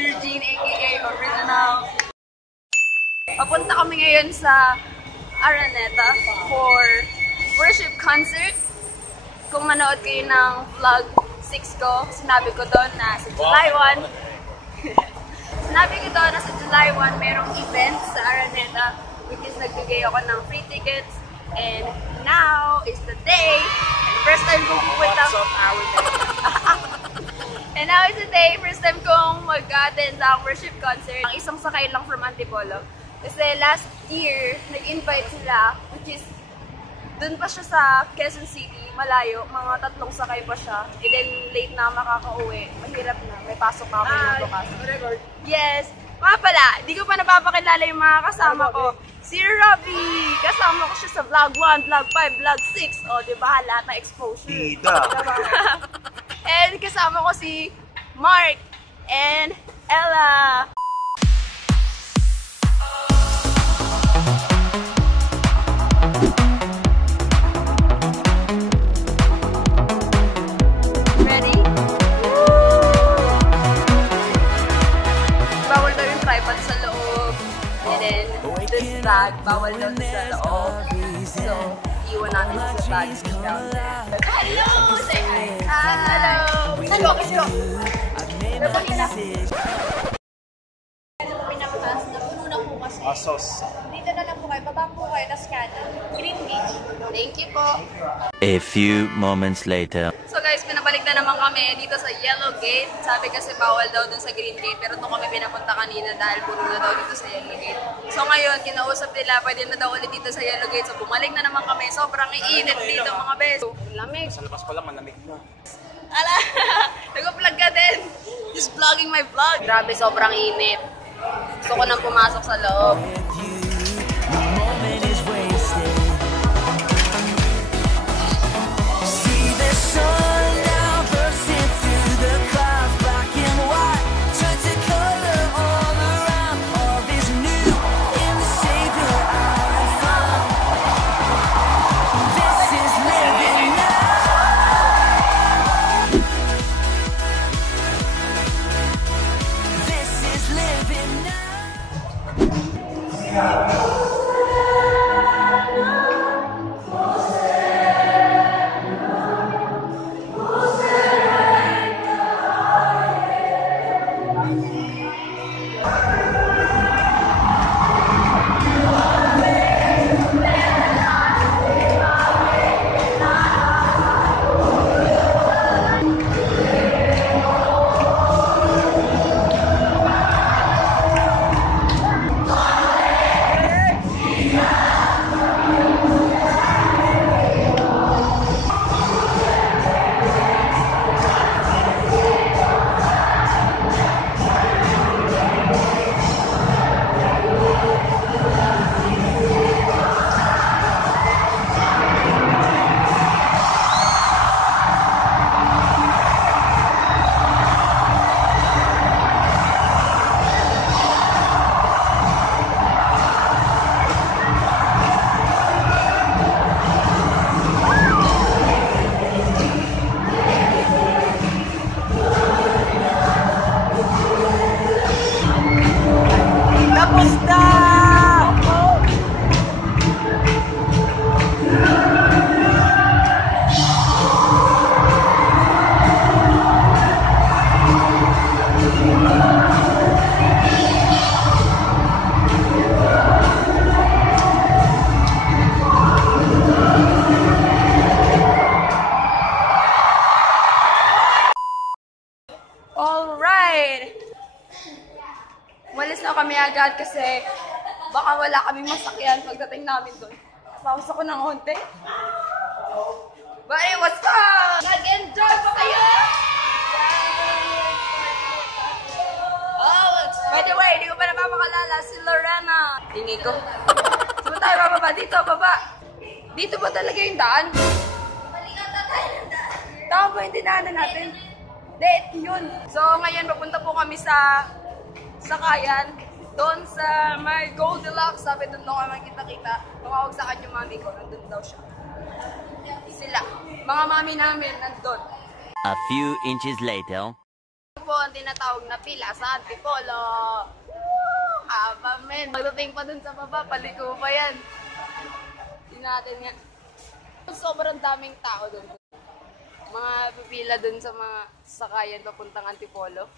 Eugene, aka Original. Papunta kami ngayon sa Araneta for worship concert. Kung manood kayo ng vlog 6 ko, sinabi ko doon na sa July 1. Sinabi ko doon na sa July 1 merong event sa Araneta, which is nagbigay ako ng free tickets. And now is the day. And first time kong pupunta. And now is the day. First time kong mag-attend sa worship concert. Ang isang sakay lang from Antipolo. Kasi last year, nag-invite sila, which is dun pa siya sa Quezon City, malayo. Mga 3 sakay pa siya. And then late na makaka-uwi. Mahirap na. May pasok na ako yung bukas. Yes. Mga pala, di ko pa napapakilala yung mga kasama ko. Si Robbie! Kasama ko siya sa vlog 1, vlog 5, vlog 6. O, di ba? Lahat ng exposure. Ida! And kasama ko si Mark and Ella. Ready? Bawal daw yung tripod sa loob. And then, this bag, bawal daw sa loob. So, iwan natin sa bag down there. Hello! Say hi! Hello! Hello! Hello! Pinakataas na puno po kasi. Asos. Dito na lang po kayo. Baba po kayo. Tapos kanan. Green Beach. Thank you po. A few moments later. So guys, pinabalik na naman kami dito sa Yellow Gate. Sabi kasi bawal daw dun sa Green Gate. Pero doon kami pinapunta kanina dahil puno na daw dito sa Yellow Gate. So ngayon, kinausap nila, pwede na daw ulit dito sa Yellow Gate. So bumalik na naman kami. Sobrang iinit dito mga beso. Lamig. Sa labas pa lang, malamig na. Ala! Nag-vlog ka din! Just vlogging my vlog. Grabe, sobrang init. Gusto ko nang pumasok sa loob. Walis na kami agad kasi baka wala kaming masakyan pagdating namin doon. Paus ako ng konti. Bye! What's up? Nag-enjoy pa kayo? Oh, by the way, hindi ko pa napapakalala si Lorena. Tingin ko. Saan tayo bababa? Dito, baba. Dito ba talaga yung daan? Maligatan tayo ng daan. Tama ba yung dinaanan natin? Hindi, yun. So, ngayon, papunta po kami sa Sakayan. Doon sa may Goldilocks. Sabi doon kami makita-kita. Tumawag sa akin yung mami ko. Nandun daw siya. Sila. Mga mami namin nandun. A few inches later. po ang tinatawag na pila sa Antipolo. Haba, men. Pagdating pa dun sa baba, paliko pa yan. Hindi natin yan. Sobrang daming tao dun. Mga pipila dun sa mga sakayan papuntang Antipolo.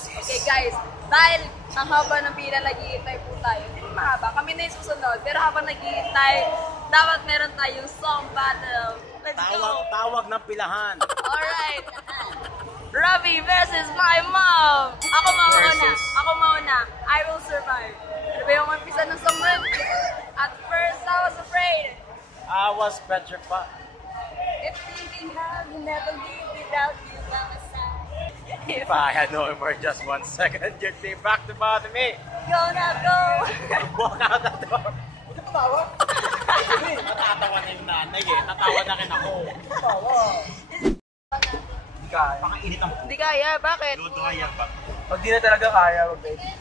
Okay guys, dahil ang haba ng pila, naghihintay po tayo. Hindi mahaba, kami na yung susunod. Pero habang naghihintay, dapat meron tayong song battle. Let's go! Tawag ng pilahan. Alright. Robbie versus my mom. Ako mauna. Ako mauna. I will survive. Ano ba yung umpisa ng song nun? At first, I was afraid. I was petrified. If thinking how you never leave without you by my side. If I had known for just 1 second, you'd be back to bother me. Gonna go. Walk out the door. Huwag ka tumawa. Natatawa na yung nanay eh. Natawa na rin ako. Hindi kaya. Pakainit ang Hindi kaya, bakit? Ludo kaya ba? Pag di na talaga kaya, mag-edit.